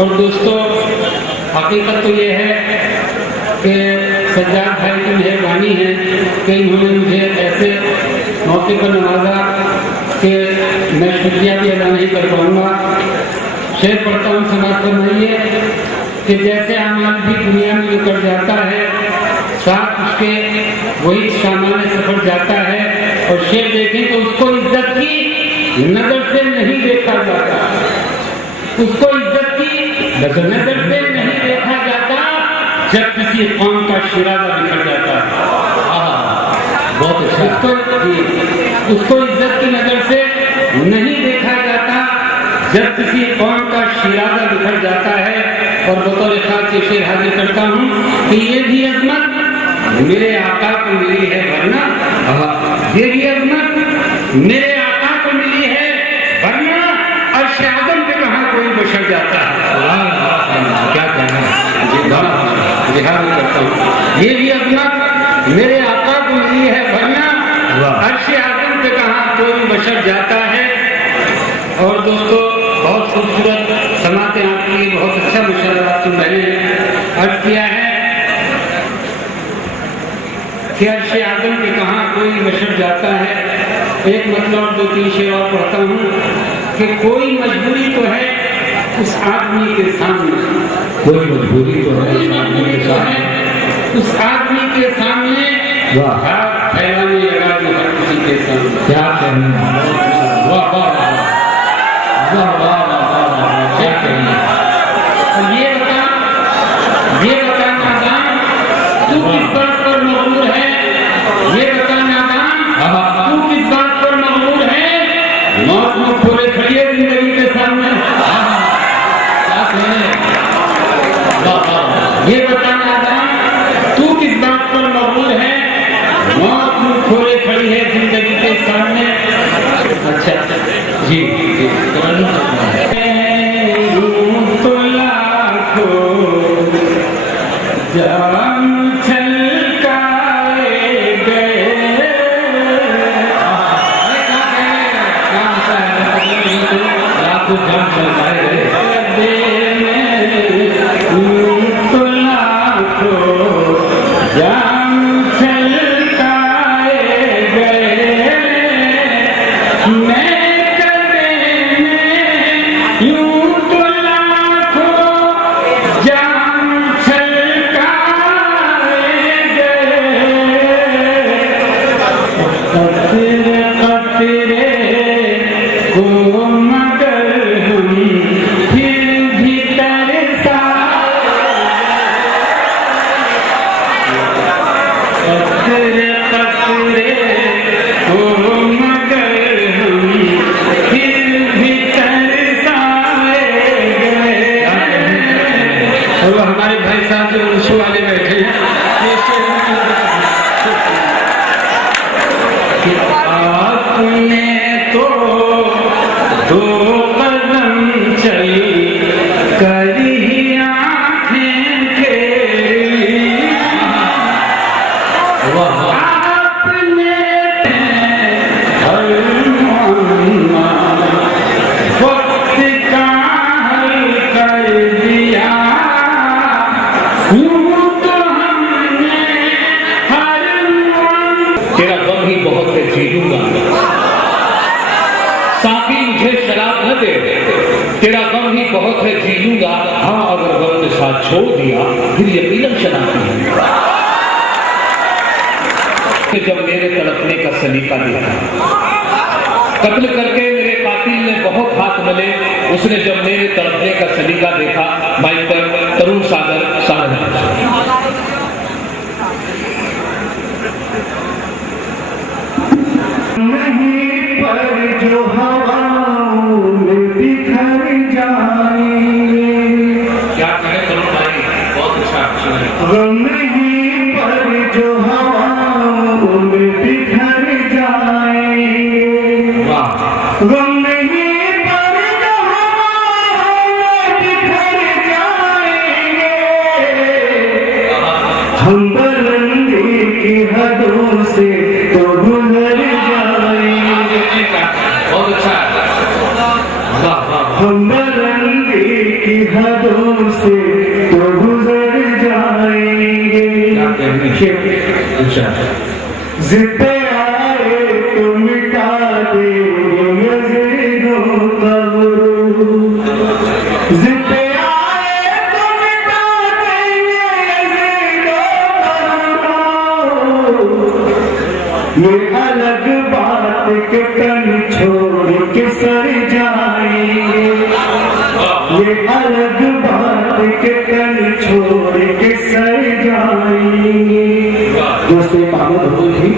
और दोस्तों, हकीकत तो ये है कि सज्जाद भाई की मेहरबानी है कि इन्होंने मुझे ऐसे मौके पर नवाजा कि मैं शुक्रिया भी अदा नहीं कर पाऊँगा। शेर पढ़ता हूँ, समाज फरमाइए कि जैसे आम भी दुनिया में निकल जाता है, साथ उसके वही सामान्य सफर जाता है। और शेर देखें तो उसको इज्जत की नजर से नहीं देखा जाता, उसको इज्जत की नजर से नहीं देखा जाता जब किसी कौम का शिराजा बिखर जाता है। बहुत अच्छा। उसको इज्जत की नजर से नहीं देखा जाता जब किसी कौम का शिराजा बिखर जाता है। और बतौर खास के शेर हाजिर करता हूँ कि ये भी अजमत मेरे आका को मिली है, वरना ये भी अजमत मेरे आका को मिली है, वरना अर्श आज़म पे कहाँ कोई बशर जाता है। क्या कहना है, जिहाद करता हूँ। ये भी अजमत मेरे आका को मिली है, वरना अर्श आज़म पे कहाँ कोई बशर जाता है। और दोस्तों, बहुत खूबसूरत समातें आपके लिए, बहुत अच्छा मुशायरा सुन रहे हैं। अर्ज किया है कि अर्श आज़म पे कहाँ कोई बशर जाता है। एक मतलब और 2-3 शेर और पढ़ता हूँ कि कोई मजबूरी तो है उस आदमी के सामने, कोई मजबूरी तो है उस आदमी के सामने, उस आदमी के सामने हाथ फैलाने लगा जो हर किसी के सामने। क्या कहना, वाह वाह वाह वाह वाह, क्या कहना। और ये बता नादान, तू किस बात पर मजबूर है, ये बता नादान, तू किस बात पर मजबूर है। मौत मुख खोले खड़ी है जिंदगी के सामने। ये बता नादान, तू किस बात पर मजबूर है, मौत मुख खोले खड़ी है जिंदगी के सामने। अच्छा जी, तो लाखों जान छलकाए गए। लाखों जान छलकाए गए, तो लाखों जान छलकाए गए। मैं तेरा गम ही बहुत है जी लूंगा, हाँ अगर गम के साथ छोड़ दिया फिर यकीनन शनाख्ती है। जब मेरे तड़पने का सलीका देखा, कत्ल करके मेरे कातिल ने बहुत हाथ मले, उसने जब मेरे तड़पने का सलीका देखा, माइक पर तरुण सागर सागर। नहीं पर जो हवाओं में बिखर जाएंगे। क्या कहे तरुण भाई, बहुत अच्छा सुना। गम नहीं पर जो हवाओं में बिखर जाएंगे। गम नहीं पर जो हवाओं में बिखर जाएंगे। हम बुलंदी की हदों से तो गुजर जाएंगे। बहुत अच्छा। हम बुलंदी की हदों हदों से तो गुजर जाएंगे। जिद आए तो मिटा देंगे यज़ीदों का गुरूर। जिद आए तो मिटा देंगे यज़ीदों का गुरूर। ये अलग बात के तन छोड़ के सर जाएंगे। ये अलग बात के तन छोड़ के सर जाएंगे। दोस्तों पागल हो गई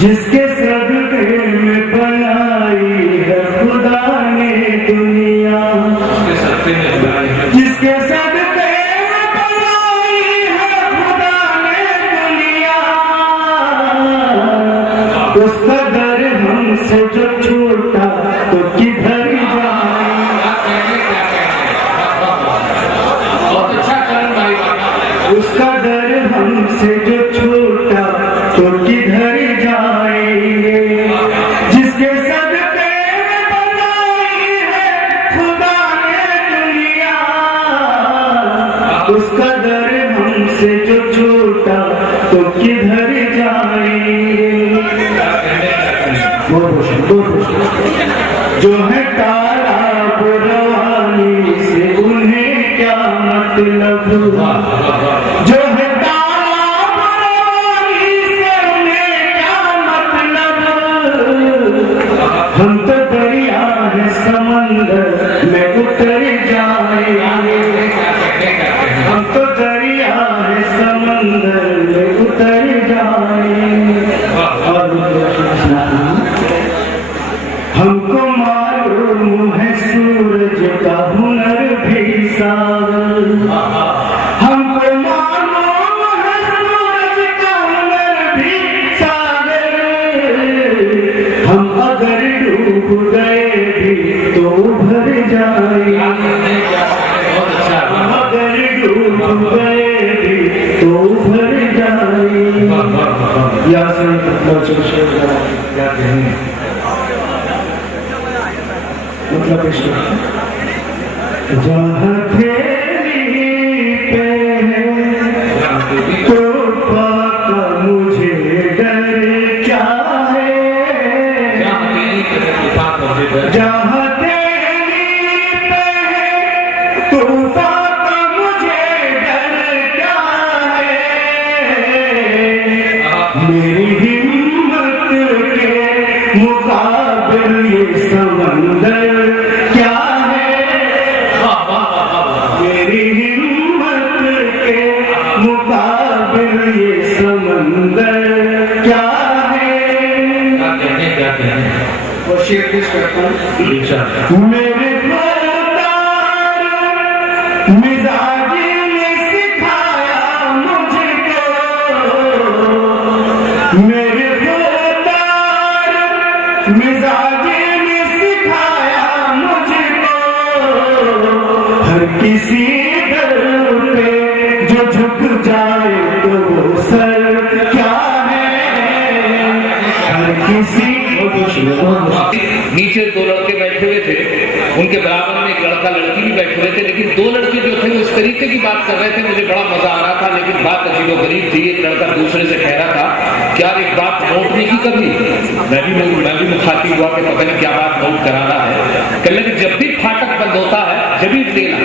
जिसके सदक़े में बनाई है खुदा ने दुनिया। जिसके सदक़े में बनाई है खुदा ने दुनिया। उस कदर हमसे जो छूटा तो किधर उसका दर हमसे जो छूटा तो किधर जाएंगे। जिसके सदक़े में बनाई है खुदा ने दुनिया। उसका दर हमसे जो छूटा तो किधर जाएंगे। जो है तारा बुरवानी से उन्हें क्या मतलब। जो है तारा बुरवानी से उन्हें क्या मतलब। हम तो दरिया है समंदर में उतर जाएंगे। हम तो दरिया है समंदर में उतर जाएंगे। हमको मालूम है सूरज का हुनर भी सागर। हमको मालूम है सूरज का हुनर भी सागर। हम अगर डूब गए भी तो भर जाएंगे। हम अगर डूब गए भी तो भर जाएंगे। या मतलब जहाँ तेरी पे तोहफा का मुझे डर क्या है। जहाँ तेरी पे तोहफा का मुझे डर क्या है। मेरी हिम्मत के मुकाबिल ये समंदर क्या है। मेरी हिम्मत के मुकाबिल ये समंदर क्या है। वो शेर पेश करता हूँ। मेरे खुदार मिजाजी ने सिखाया मुझको। मेरे खुदार मिजाजी ने सिखाया मुझको। हर किसी दर पे जो झुक जाए तो वो सर क्या है। हर किसी नीचे दो लड़के बैठे हुए थे, उनके बराबर में एक लड़का लड़की भी बैठे हुए थे, लेकिन दो लड़के जो थे वो इस तरीके की बात कर रहे थे, मुझे बड़ा मजा आ रहा था। लेकिन बात अजीबोगरीब थी। एक लड़का दूसरे से कह रहा था कि यार एक बात नोट नहीं की कभी। मैं भी मुखातिब हुआ कि पता नहीं क्या बात नोट कराना है। कहने लगे जब भी फाटक बंद होता है जब भी देना।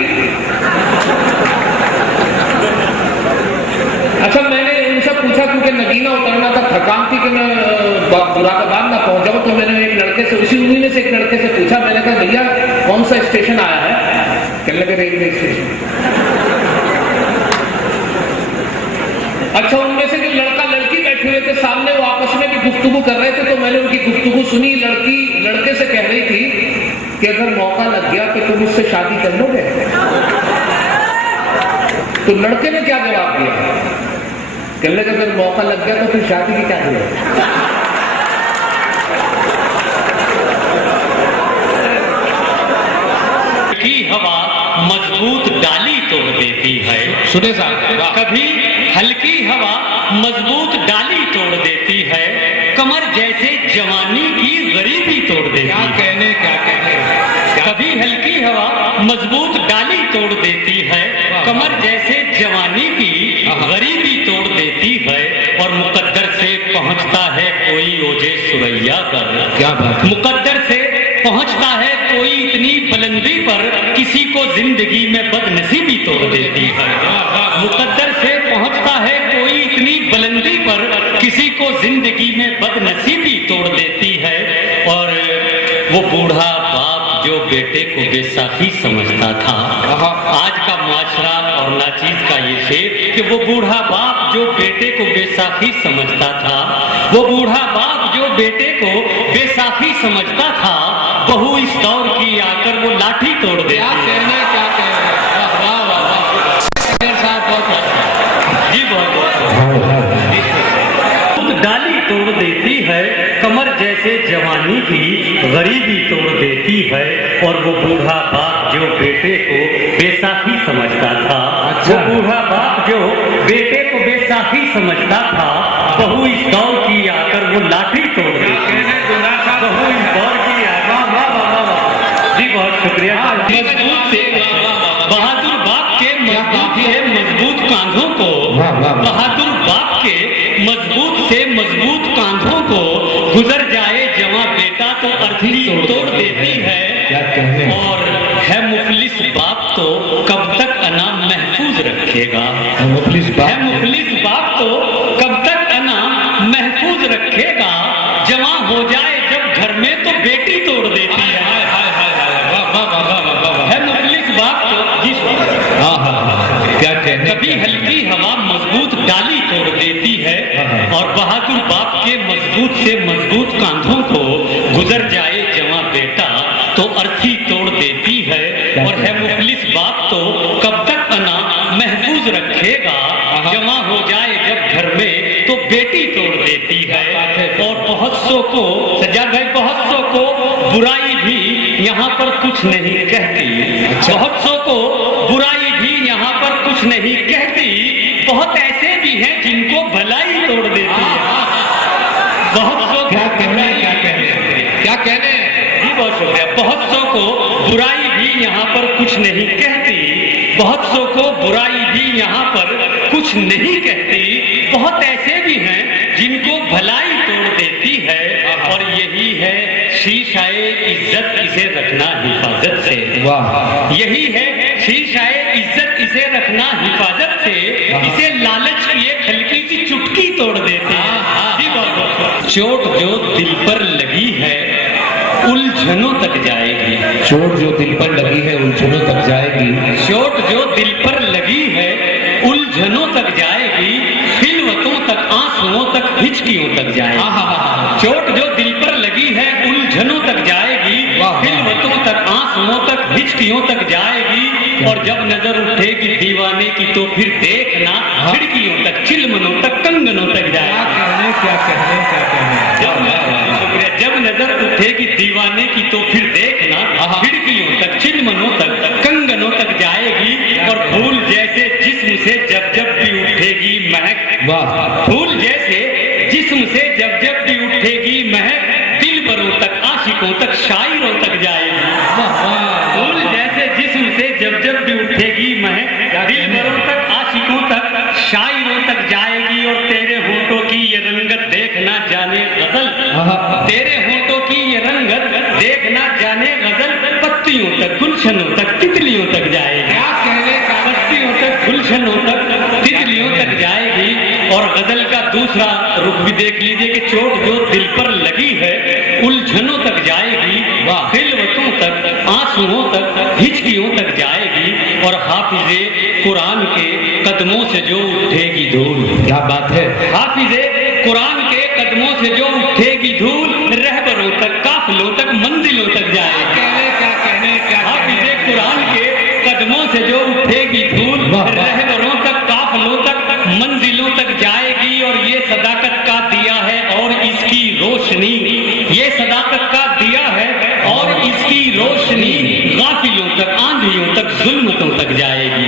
अच्छा, मैंने उनसे पूछा क्योंकि नगीना उतरना था, थकान थी कि मैं मुरादाबाद ना पहुंच जाऊं। तो मैंने एक लड़के से, उसी उम्मीद से एक लड़के से पूछा, मैंने कहा भैया कौन सा स्टेशन आया है। कहने लगे रेलवे स्टेशन। अच्छा, उनमें से जो लड़का लड़की बैठे हुए थे सामने, वो आपस में भी गुफ्तगू कर रहे थे। तो मैंने उनकी गुफ्तगू सुनी। लड़की लड़के से कह रही थी कि अगर मौका लग गया तो तुम उससे शादी कर लोगे। तो लड़के ने क्या जवाब दिया। कहने लगे अगर मौका लग गया तो फिर शादी की क्या जरूरत। हवा मजबूत डाली तोड़ देती है। सुने साहब, कभी हल्की हवा मजबूत डाली तोड़ देती है। कमर जैसे जवानी की गरीबी तोड़ देती है। क्या कहने कभी हल्की हवा मजबूत डाली तोड़ देती है, कमर जैसे जवानी की गरीबी तोड़ देती है, और मुकद्दर से पहुंचता है कोई ओजे सुरैया पर। क्या बात, मुकद्दर से पहुंचता है कोई इतनी बुलंदी पर, किसी को जिंदगी में बदनसीबी तोड़ देती है। मुकद्दर से पहुंचता है कोई इतनी बुलंदी पर, किसी को जिंदगी में बदनसीबी तोड़ देती है। और वो बूढ़ा बाप जो बेटे को बेसाखी समझता था, आज का माशरा और नाचीज का ये शेर कि वो बूढ़ा बाप जो बेटे को बेसाखी समझता था, वो बूढ़ा बाप जो बेटे को बेसाखी समझता था, बहू इस दौर की आकर वो लाठी तोड़ दे। क्या कहना है, क्या कहना है, वाह वाह वाह, साहब बहुत अच्छा जी, बहुत डाली तोड़ देती है, कमर जैसे जवानी की गरीबी तोड़ देती है, और वो बूढ़ा बाप जो बेटे को बेसाखी समझता था, वो बूढ़ा बाप जो बेटे को बेसाखी समझता था, बहू इस दौर की आकर वो लाठी तोड़ देती है। बहू इस दौर की आकर, जी बहुत शुक्रिया। मजबूत से बहादुर बाप के मजबूत कांधों को, बहादुर बाप के मजबूत से मजबूत कांधों को गुजर जाए जवां बेटा तो अर्थी तोड़ देती है। और है मुफलिस बाप तो कब तक अनाम महफूज रखेगा, है मुफलिस बाप तो कब तक अनाम महफूज रखेगा, जवां हो जाए जब घर में तो बेटी तोड़ देती है। है मुफलिस बाप तो क्या कहने, कभी हल्की हवा मजबूत डाली तोड़ देती है, और बहादुर बाप के मजबूत से मजबूत कांधों को गुजर जाए जवां बेटा तो अर्थी तोड़ देती है। और है मुफलिस बाप तो कब तक अना महफूज रखेगा, जवां हो जाए जब घर में तो बेटी तोड़ देती है। और बहुत सौ को सजा भाई, बहुत सौ को बुराई भी यहाँ पर कुछ नहीं कहती, बहुत सौ को बुराई भी यहाँ पर कुछ नहीं कहती, बहुत ऐसे भी हैं जिनको भलाई तोड़ देती है। बहुत सौ क्या कहने, क्या कहने, क्या कहने, जी बहुत शुक्रिया। बहुत सौ को बुराई भी यहाँ पर कुछ नहीं कहती, बहुत सौ को बुराई भी यहाँ पर कुछ नहीं कहती, बहुत ऐसे भी हैं जिनको भलाई तोड़ देती है। और यही है शीशाए इज्जत, इसे रखना हिफाजत से। वाह, यही है शीशाए इज्जत, इसे रखना हिफाजत से, इसे लालच की एक हल्की सी चुटकी तोड़ देते हैं। चोट जो दिल पर लगी है उलझनों तक जाएगी, चोट जो दिल पर लगी है उलझनों तक जाएगी, चोट जो दिल पर लगी है उलझनों तक जाएगी, खिलवतों तक, आंसुओं तक, हिचकियों तक जाएगी। चोट जो दिल पर लगी है उलझनों तक जाएगी, खिलवतों तक, आंसुओं तक, हिचकियों तक जाएगी। और जब नजर उठेगी दीवाने की तो फिर देखना खिड़कियों तक, चिलमनों तक, कंगनों तक जाएगी। क्या कहने, क्या कहने, जब नजर उठेगी दीवाने की तो फिर देखना खिड़कियों तक, चिलमनों तक, कंगनों तक जाएगी। और फूल जैसे जिस्म से जब जब भी उठेगी महक, फूल जैसे जिस्म से जब जब भी उठेगी महक, दिलबरों तक, आशिकों तक, शायरों तक जाएगी। फूल जैसे जिस्म से जब जब भी उठेगी महक, दिलबरों तक, आशिकों तक, शायरों तक जाएगी। और तेरे होठों की ये रंगत देखना जाने गजल, तेरे होठों की ये रंगत देखना जाने गजल, पत्तियों तक, गुलशनों तक, तितलियों तक जाएगी। क्या कहने, पत्तियों तक, गुलशनों तक, तितलियों तक जाएगी। और गजल का दूसरा रुख भी देख लीजिए कि चोट जो दिल पर लगी है उलझनों तक जाएगी, खिलवतों तक, आंसुओं तक, हिचकियों तक जाएगी। और हाफिजे कुरान के कदमों से जो उठेगी धूल, क्या बात है, हाफिजे कुरान के कदमों से जो उठेगी धूल, रहबरों तक, काफिलों तक, मंजिलों तक जाएगी। क्या कहने, क्या हाफिजे कुरान के कदमों से जो उठेगी धूल, रहबरों तक, काफिलों तक, मंजिलों तक जाएगी। और ये सदाकत का दिया है और इसकी रोशनी, ये सदाकत का दिया है और इसकी रोशनी गाफिलों तक, आंधियों तक, जुल्मतों तक जाएगी,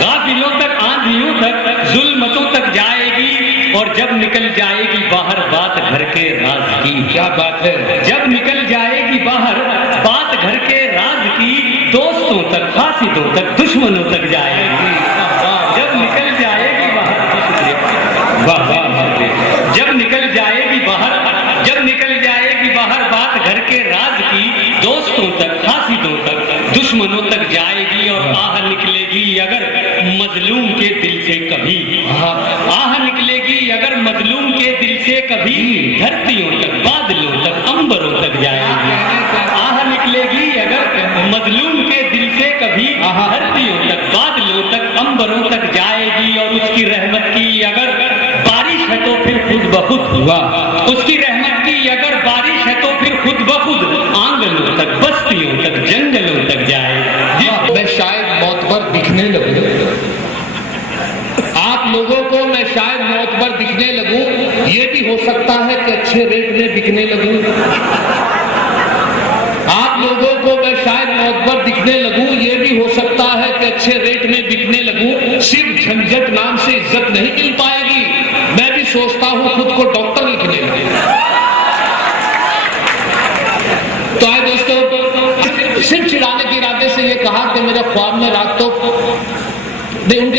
गाफिलों तक, आंधियों तक, जुल्मतों तक जाएगी। और जब निकल जाएगी बाहर बात घर के राज की, क्या बात है, जब निकल जाएगी बाहर बात घर के राज की, दोस्तों तक, हासिदों तक, दुश्मनों तक जाएगी। जब निकल जाएगी बाहर, जब निकल जाएगी बाहर, जब निकल जाएगी बाहर बात घर के राज की, दोस्तों तक, हासिदों तक, दुश्मनों तक जाएगी। और आह निकलेगी अगर मजलूम के दिल से कभी, आह निकलेगी अगर मजलूम के दिल से कभी, धरतियों तक, बादलों तक, अंबरों तक जाएगी। आह निकलेगी अगर मजलूम के दिल से कभी, धरतियों तक, बादलों तक, अंबरों तक जाएगी। और उसकी रहमत की अगर बारिश है तो फिर खुद ब खुद, उसकी रहमत की अगर बारिश है तो फिर खुद ब खुद आंगनों तक, बस्तियों तक, जंगलों तक जाएगी। मैं शायद मौत पर दिखने लगूं, आप लोगों को मैं शायद मौत पर दिखने लगूं, ये भी हो सकता है कि अच्छे रेट में बिकने लगूं। आप लोगों को मैं शायद मौत पर दिखने लगूं, ये भी हो सकता है कि अच्छे रेट में बिकने लगूं। सिर्फ झंझट नाम से इज्जत नहीं मिल पाएगी, मैं भी सोचता हूं खुद को डॉक्टर लिखने लगूं। तो आए दोस्तों, सिर्फ चिढ़ाने के इरादे से ये कहा कि मेरे ख्वाब में रात तो उनके